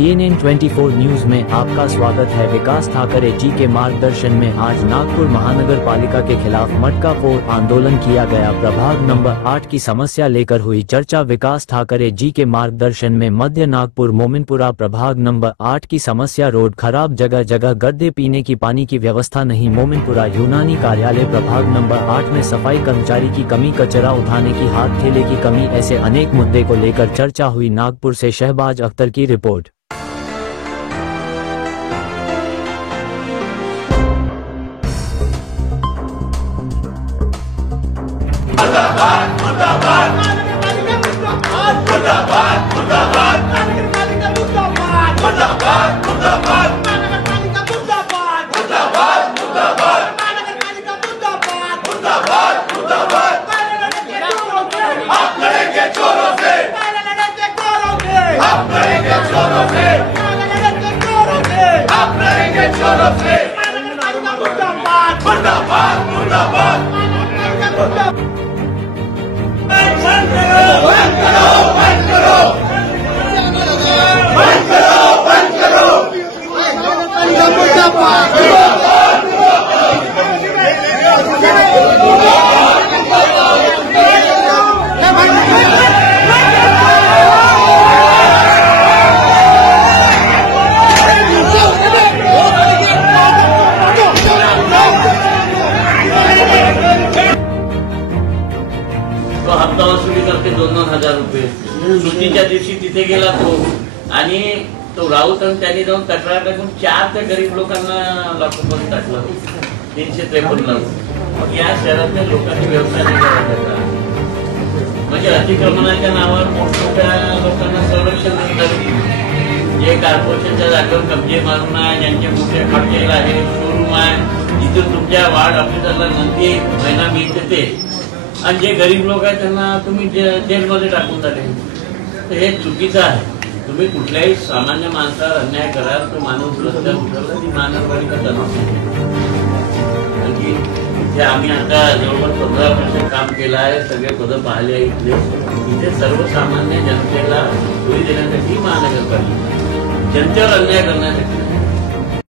CNN 24 news में आपका स्वागत है। विकास ठाकरे जी के मार्गदर्शन में आज नागपुर महानगर पालिका के खिलाफ मटका फोड़ आंदोलन किया गया। प्रभाग नंबर 8 की समस्या लेकर हुई चर्चा। विकास ठाकरे जी के मार्गदर्शन में मध्य नागपुर मोमिनपुरा प्रभाग नंबर 8 की समस्या रोड खराब, जगह जगह गड्ढे, पीने की पानी की व्यवस्था नहीं। मोमिनपुरा यूनानी कार्यालय प्रभाग नंबर 8 में सफाई कर्मचारी की कमी, कचरा उठाने की हाथ ठेले की कमी, ऐसे अनेक मुद्दे को लेकर चर्चा हुई। नागपुर से शहबाज अख्तर की रिपोर्ट। हप्ता वसुली करते 2,000 रुपये। सुट्टीच्या दिवशी तिथे गेला तो आणि तो राऊत आणि त्यांनी जाऊन तक्रार टाकून 4 त्या गरीब लोकांना लाखोपर्यंत टाकलं, 353 लाख। मग या शहरातल्या लोकांनी व्यवसाय नाही करायचा, म्हणजे अतिक्रमणाच्या नावावर मोठमोठ्या लोकांना संरक्षण देतात। जे कॉर्पोरेशनच्या जागेवर कब्जे मारून आहे, ज्यांचे मोठे हॉटेल आहे, शोरूम आहे, जिथून तुमच्या वार्ड ऑफिसरला नंदी महिना मिळते ते, आणि जे गरीब लोक आहेत त्यांना तुम्ही जेलमध्ये टाकून झाले, तर हे चुकीचं आहे। तुम्ही कुठल्याही सामान्य माणसावर अन्याय कराल, तो माणूस रस्त्यावर उतरला ती महानगरपालिका चालवते। आणखी इथे आम्ही आता जवळपास 15 वर्ष काम केलं आहे, सगळे पदं पाहिले आहे इथे सर्वसामान्य जनतेला सोयी देण्यासाठी महानगरपालिका, जनतेवर अन्याय करण्यासाठी